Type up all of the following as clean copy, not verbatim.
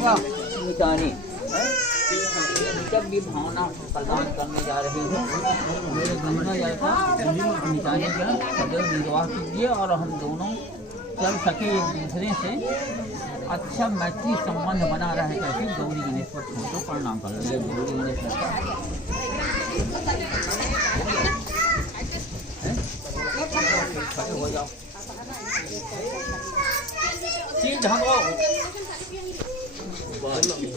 गंगा मिटाने जब भी भावना प्रदान करने जा रही हूँ, मेरे गंगा जल का मिटाने का सदैव निर्वाह कीजिए और हम दोनों चल सके एक दूसरे से अच्छा मैत्री संबंध बना रहे करके गौरी गणेश पर फोटो प्रणाम कर लीजिए। गौरी गणेश हो जाओ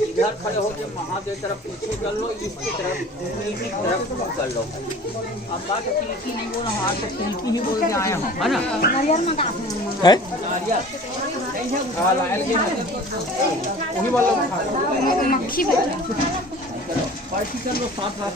इधर खड़े होकर महादेव तरफ पीछे कर लो, इसकी तरफ कर लो। अब बात तिलकी नहीं बोल रहा हूँ, आज तक तिलकी ही बोल के आया हूँ, है ना? पार्टी कर लो साथ साथ।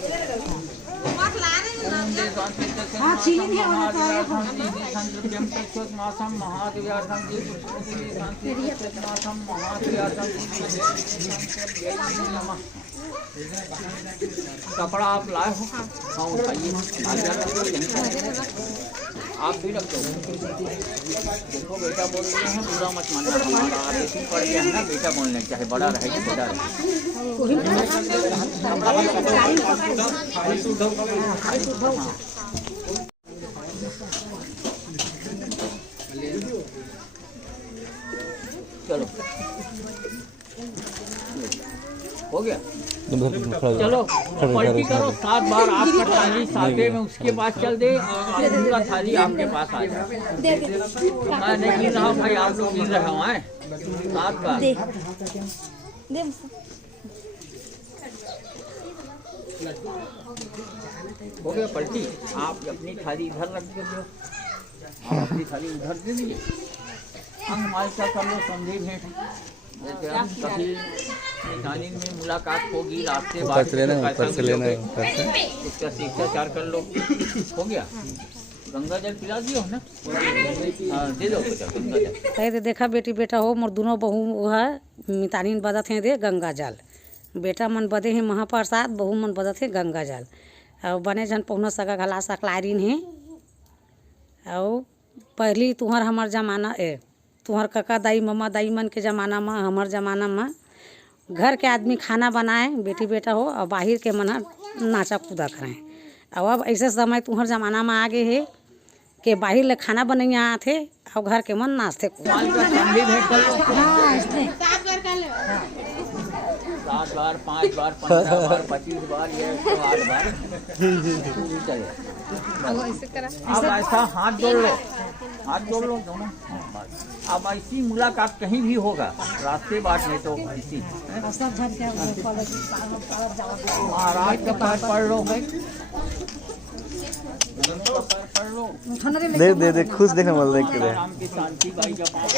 कपड़ा आप लाए हो? हाँ उठाइए, आप भी रख दो। देखो बेटा बोल रहे हैं, बुरा मत मानना, हमारा आदेश ही पड़ गया है ना, बेटा बोलने चाहे बड़ा रहे कि छोटा रहे। चलो हो गया, चलो पलटी करो 7 बार। आपका थाली साथे में उसके पास चल दे और उनका थाली आपके पास आ जाए। मैं नहीं गिन रहा हूँ भाई, आप लोग गिन रहे हो। 7 बार हो गया पलटी। आप अपनी थाली इधर रख दीजिए, अपनी थाली उधर दे दीजिए। हम हमारे साथ कर लो संधि भेंट। कभी निशानी में मुलाकात होगी, रास्ते उसका शिष्टाचार कर लो। हो गया, गंगा जल पिला दियो ना। हाँ दे दो गंगा जल। देखा बेटी बेटा हो, मोर दोनों बहू है मितानीन बदत हैं दे गंगा जल। बेटा मन बदे हैं महाप्रसाद, बहू मन बदत है गंगा जल। और बने जन पहुना सगा घला सकलारीन है। और पहली तुहर हमार जमाना तुहर कका दाई मम्मा दाई मन के ज़माना में, हमार ज़माना में घर के आदमी खाना बनाए बेटी बेटा हो और बाहर के मन नाचा कूदा करें। और अब ऐसे समय तुहर ज़माना में आगे है कि बाहर ले खाना बनैया आते और घर के मन नाचते। 7 बार 5 बार 15 बार 25 बार ये 8 बार चले। अब ऐसा हाथ जोड़ लो, हाथ जोड़ लो दोनों। अब ऐसी मुलाकात कहीं भी होगा, रास्ते बाट में तो ऐसी महाराज का पैर पढ़ लो भाई, पढ़ लो। दे खुश देखने वाला देख के राम की शांति बाई का पास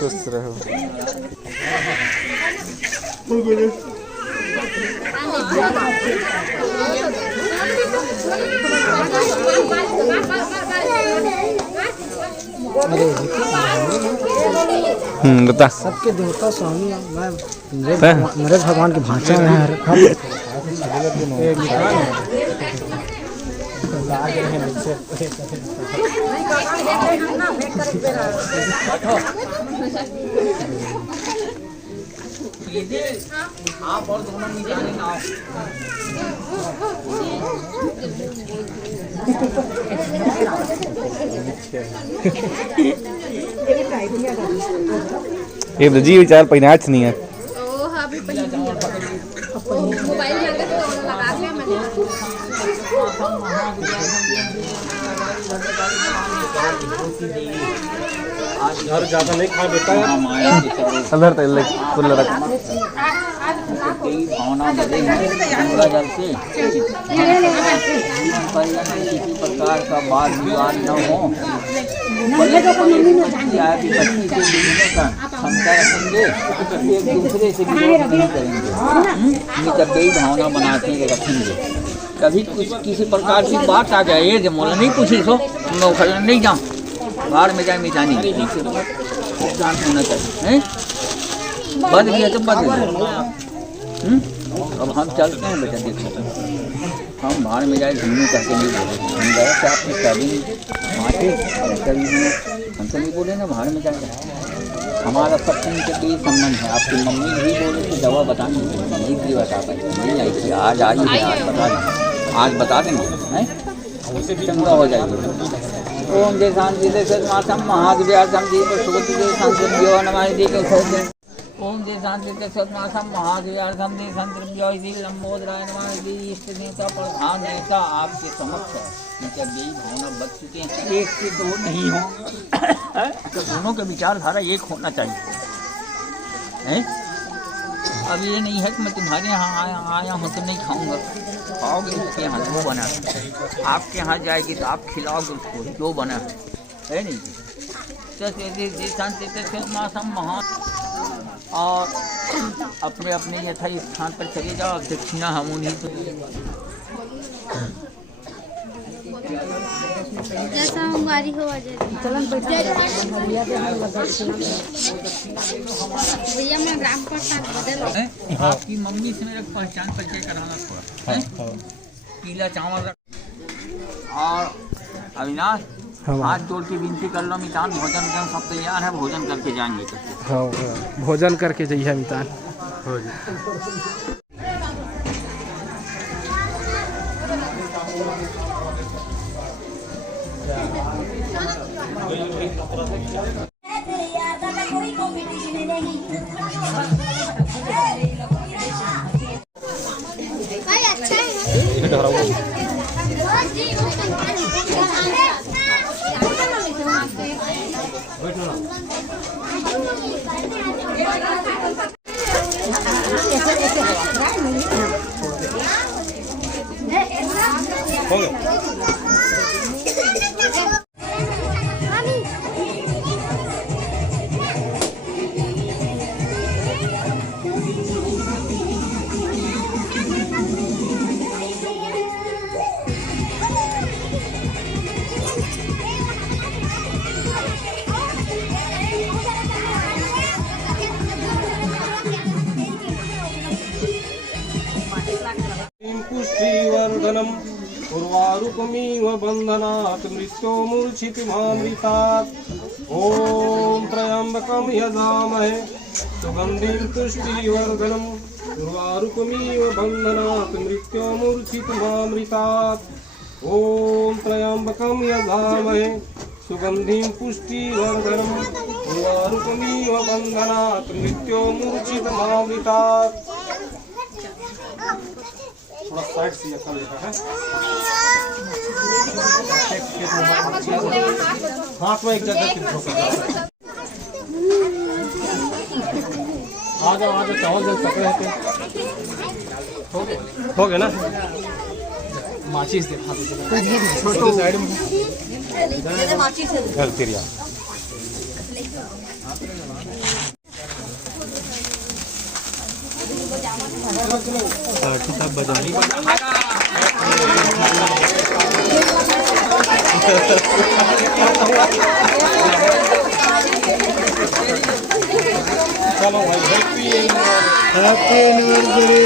खुश रहो। बता सबके देवता स्वामी नरेश भगवान के भाषा में है। आप और दोनों मिजाने ना आओ। ये जी विचार पैनाच नहीं है। मोबाइल लगा के मैंने घर ज्यादा नहीं खा बेटा, अंदर तक फुल रख। भावना बदे गंगा जल से किसी प्रकार का वाद विवाद न हो, क्षमता रखेंगे, एक दूसरे से विरोध नहीं करेंगे। ये जब यही भावना बनाते रखेंगे कभी कुछ किसी प्रकार की बात आ जाए ये मोला नहीं पूछी सो मैं उखड़ने नहीं जाऊँ, बाहर में जाए मिटानी जान होना चाहिए हैं। बद गया तो बद गया। अब हम चलते हैं बेटा, देखो हम बाहर में जाए घूमने करके नहीं बोले, हम गए थे आपने कभी माथे कभी हम तो नहीं बोले ना बाहर में जाए। हमारा सब के बीच संबंध है। आपकी मम्मी भी बोले कि दवा बतानी नहीं थी, बता पाई नहीं आई थी, आज आई है, आज बता देंगे हैं, चंगा हो जाएगी। ओम जय शांति जय मातम महादेव्यासम जीव सुगति जय शांति जीव नमामि देव। ओम जय शांति तत्मासम महादेव्यार्थम दे संतृप्योति लंबोदराय नमः। इष्ट देवता प्रधान देवता आपके समक्ष है, इनके बीज भावना बच चुके हैं, एक से दो नहीं हो तो दोनों का विचारधारा एक होना चाहिए है। अब ये नहीं है कि मैं तुम्हारे यहाँ आया हूँ तो नहीं खाऊंगा, खाओगे उसके यहाँ जो बना है, आपके यहाँ जाएगी तो आप खिलाओगे उसको जो बना है नहीं। शांति महा और अपने अपने यथा स्थान पर चले जाओ, दक्षिणा हम उन्हीं को जैसा हमारी हो भैया मैं ग्राम प्रसाद बदल। आपकी मम्मी से मेरा पहचान परिचय कराना थोड़ा है। पीला चावल रख और अविनाश हाथ जोड़ के विनती कर लो, मितान भोजन सब तैयार है, भोजन करके जाएंगे। हाँ भोजन करके जाइए मितान। भाई अच्छा है हो गया। पुष्टिवर्धनम् उर्वारुकमिव बन्धनात् मृत्योर्मुर्छितमामृतात्। ॐ त्र्यम्बकं यजामहे सुगन्धिं पुष्टिवर्धनम् उर्वारुकमिव बन्धनात् मृत्योर्मुर्छितमामृतात्। ॐ त्र्यम्बकं यजामहे सुगन्धिं पुष्टिवर्धनम् उर्वारुकमिव बन्धनात् मृत्योर्मुर्छितमामृतात्। थोड़ा साइड से ऐसा लिखा है, हाथ में एक जगह आ जाओ चावल जल पकड़े होते हो गए ना। माचिस देखा छोटे साइड में तेरिया किताब बजानी चलो भाई हैप्पी एनिवर्सरी।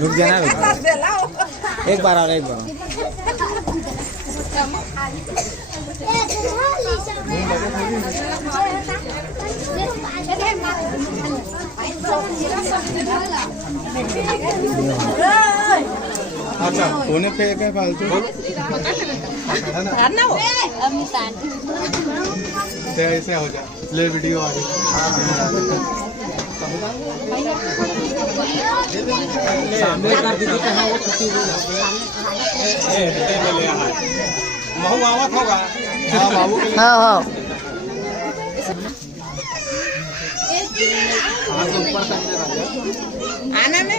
रुक जाना एक बार आ गया एक बार अच्छा होने पे क्या फालतू ऐसे हो जाए ले वीडियो आ रही सामने कर दीजिए कहाँ वो छुट्टी महू आवत होगा हाँ बाबू हाँ हाँ आना में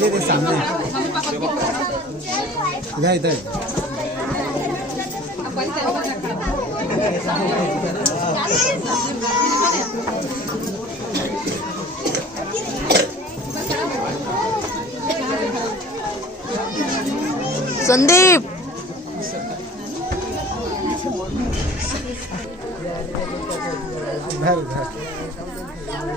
इधर सामने इधर इधर संदीप उधर उधर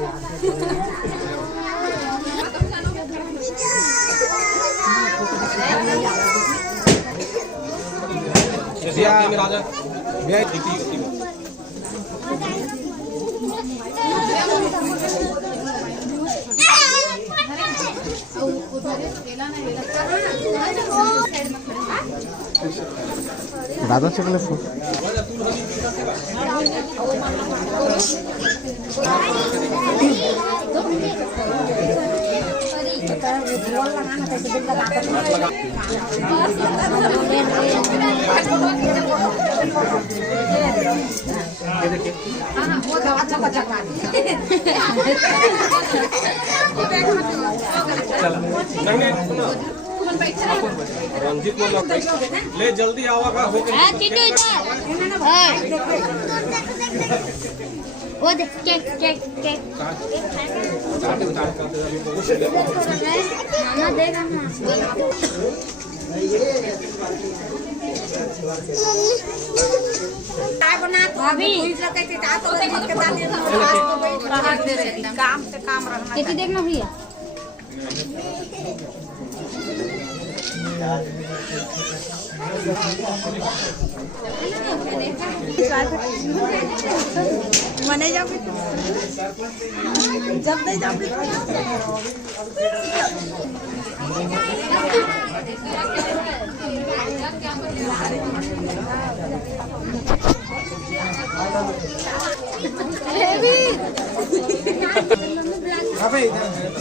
दादा चकले फूल रंजीत ले जल्दी आवा हो वो देख केक केक केक मामा देगा ना कितनी देखना भैया मने जब नहीं जाओगे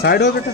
साइड हो बेटा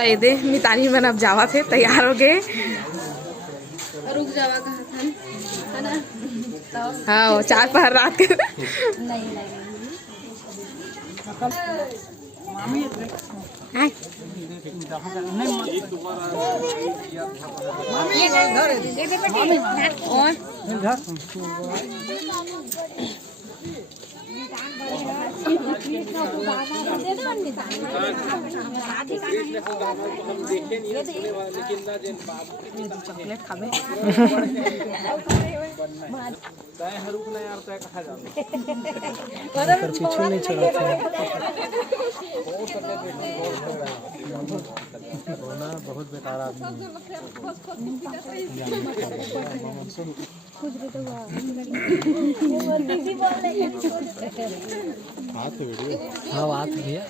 तो ये दे मितानी मन अब जावा थे तैयार हो गए। रुक जावा कहाँ था है ना। हाँ 4 पहर रात के चॉकलेट खावे पीछे नहीं चढ़ा बहुत बेकार आदमी हाँ बात भैया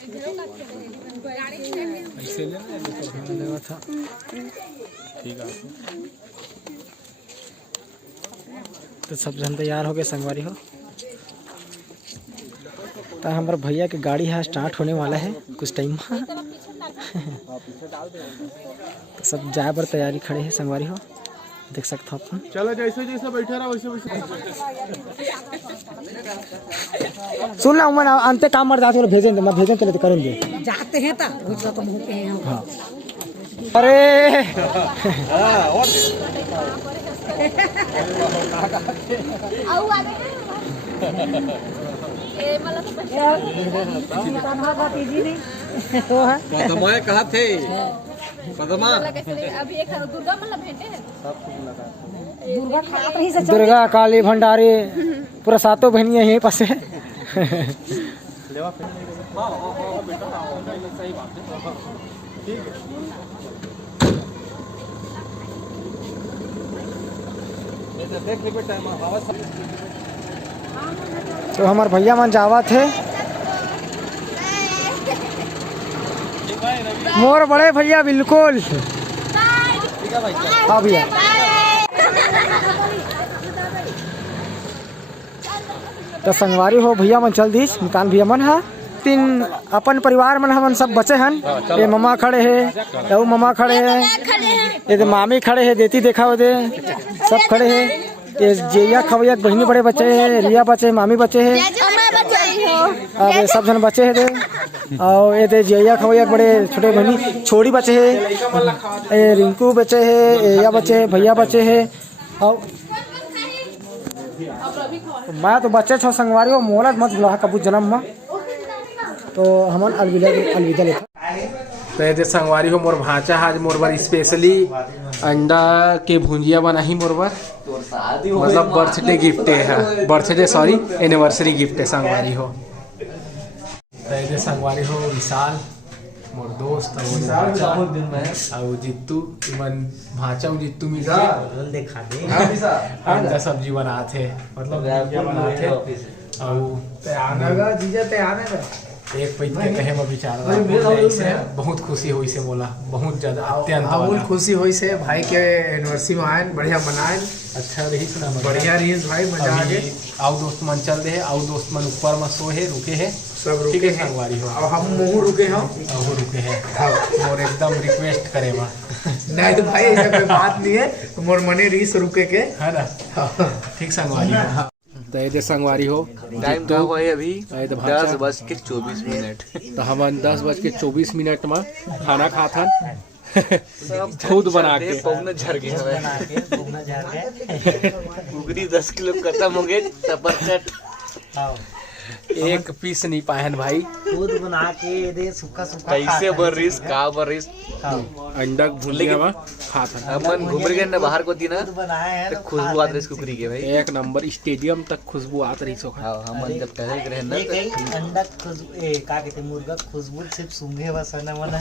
ऐसे लेना था ठीक है। तो सब जन तैयार हो गए संगवारी हो। तो हमारे भैया के गाड़ी है स्टार्ट होने वाला है कुछ टाइम तो सब जाए पर तैयारी खड़े हैं संगवारी हो देख सकते हो अपन। चलो जैसे जैसे बैठे रहा वैसे वैसे सुन ला मैं अंते काम मर जाते भेजें मैं भेजें चले तो करेंगे जाते हैं तो भूखे हैं। हाँ अरे कहा थे अभी एक दुर्गा मतलब भेंटे है दुर्गा काली भंडारी पूरा सातों बहनियां यहीं पास है। तो हमारे भैया मन जावा थे मोर बड़े भैया बिल्कुल। हाँ भैया तो संगवारी हो भैया मन चल दीस निकाल भैया मन है 3 अपन परिवार मन हमन सब बचे हन। ये ममा खड़े है तो ममा खड़े है ये मामी खड़े है देती देखा हो दे सब खड़े है। ये जेया खवैया बहनी बड़े बच्चे है रिया बच्चे मामी बच्चे है अब सब जन बच्चे है दे और ये दे जेया खवैया बड़े छोटे बहनी छोड़ी बच्चे है ये रिंकू बच्चे है या बच्चे है भैया बच्चे है और मैं तो बच्चे छो संगवारी हो मोला मत बुला कबू जन्म में तो हमन अलविदा लेता। तो ये संगवारी हो मोर भाचा आज मोर बर स्पेशली अंडा के भुंजिया बना ही मोर बर मतलब बर्थडे गिफ्ट है बर्थडे सॉरी एनिवर्सरी गिफ्ट है संगवारी हो। तो ये संगवारी हो विशाल मोर दोस्त और जित्तू मन भाचा जित्तू मिलके अंडा सब्जी बनाते मतलब बनाते और एक पैत के कहे में विचार बहुत खुशी हुई से मोला बहुत ज्यादा अत्यंत बहुत खुशी हुई से भाई के एनिवर्सरी में आए बढ़िया मनाए अच्छा रही सुना बढ़िया रही भाई मजा आ गए। आओ दोस्त मन चल दे आओ दोस्त मन ऊपर में सो है रुके है सब रुके हैं संगवारी हो और हम मुँह रुके हैं रुके है और एकदम रिक्वेस्ट करे बा नहीं तो भाई ऐसा कोई बात नहीं है मोर मने रीस रुके के है ना ठीक संगवारी हो। तो ये संगवारी हो टाइम तो हुआ है अभी 10:24 तो हम 10:24 में खाना खाथन खुद बना के पौना झर गए उगरी 10 किलो खत्म हो गए टपरचट एक पीस नहीं पाहन भाई खुद बना के दे सूखा सूखा कैसे बरिस का बरिस अंडा भुजिया में खाथन अपन घूम रहे ना बाहर को दिन बनाए हैं तो खुशबू आत रही कुकरी के भाई एक नंबर स्टेडियम तक खुशबू आत रही सो हाँ हम जब पहले रहे ना अंडा खुशबू का कहते मुर्गा खुशबू सिर्फ सूंघे बस ना मना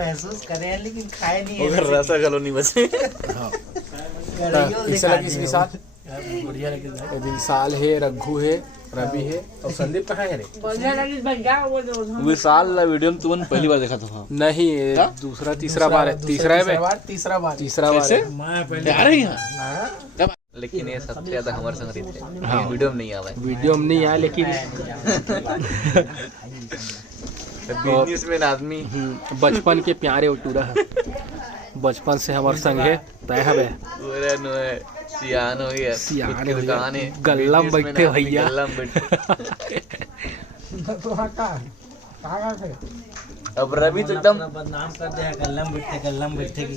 महसूस करे लेकिन खाए नहीं रसा गलो नहीं बचे कैसा लगी इसके साथ बढ़िया लगी विशाल है रघु है रवि है और संदीप कहाँ है रे विशाल वीडियो में तुमने पहली बार देखा था नहीं दूसरा तीसरा बार है तीसरा है तीसरा बार आ रही है लेकिन ये सबसे ज्यादा हमारे संग थे वीडियो में नहीं आवा वीडियो में नहीं आया लेकिन बिजनेसमैन आदमी बचपन के प्यारे उटूरा है, बचपन से हमारे संग है तय हवे पूरा नो है सियान हो गया, सियान खुद की हो गया। दुकान है, गल्ला में बिजनेसमैन बैठे आदमी भैया। गल्ला में बैठे। अब रवि तो एकदम बदनाम कर दे, गल्लम बैठे की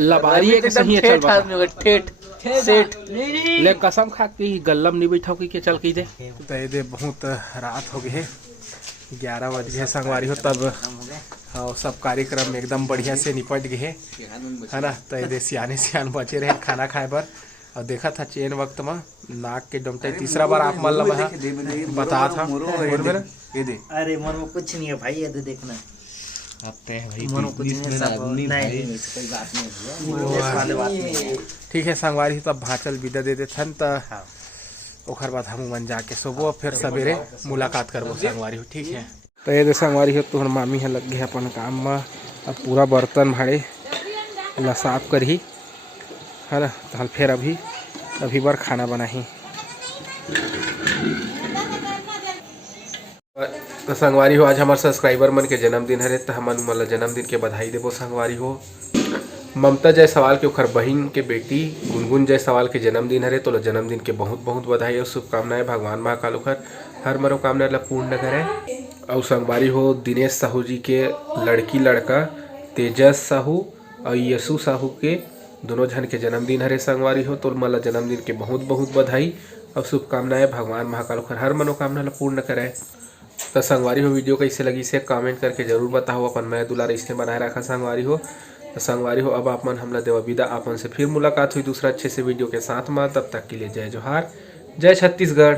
लबारी रवि एक तो सही एकदम है, चल ठेठ आदमी हो गया, ठेठ सेठ। ले कसम खा के गल्लम नहीं बैठा कि चल की दे तो दे बहुत रात हो गई है, 11 बज गए संगवारी हो तब। हाँ सब कार्यक्रम एकदम बढ़िया से निपट गए है ना। तो ये सियाने सियान बचे रहे खाना खाए बर और देखा था चेन वक्त में नाक के डमटे तीसरा बार आप मतलब बता था ये दे। अरे मन में कुछ नहीं है भाई, ये देखना आते हैं भाई मन में कुछ नहीं है, सब आदमी नहीं कोई बात नहीं। ठीक है संगवारी तब भाचल विदा दे देते तो ओखर बाद हम मन जाके सोबो फिर सवेरे मुलाकात करबो संगवारी हो। ठीक है तो ये संगवारी हो तुहर मामी है लग गए अपन काम में, अब पूरा बर्तन भाड़े ला साफ करही है ना। तो फिर अभी बार खाना बनाही। तो संगवारी हो आज हमारे सब्सक्राइबर मन के जन्मदिन है तो हमन मतलब जन्मदिन के बधाई देबो संगवारी हो। ममता जायसवाल के ओखर बहन के बेटी गुनगुन जायसवाल के जन्मदिन है तो जन्मदिन के बहुत बहुत बधाई और शुभकामनाएं। भगवान महाकाल ओखर हर मनोकामना ला पूर्ण करे। और संगवारी हो दिनेश साहू जी के लड़की लड़का तेजस साहू और यशु साहू के दोनों जन के जन्मदिन हरे संगवारी हो तो मतलब जन्मदिन के बहुत बहुत बधाई और शुभकामनाएं। भगवान महाकाल ओखर हर मनोकामना ला पूर्ण करे। तो संगवारी हो वीडियो कैसे लगी से कमेंट करके जरूर बताओ। अपन मैं दुलार इसने बनाए रखा संगवारी हो। तो संगवारी हो अब आप मन हमला देवा विदा, आपन से फिर मुलाकात हुई दूसरा अच्छे से वीडियो के साथ में। तब तक के लिए जय जोहार, जय छत्तीसगढ़।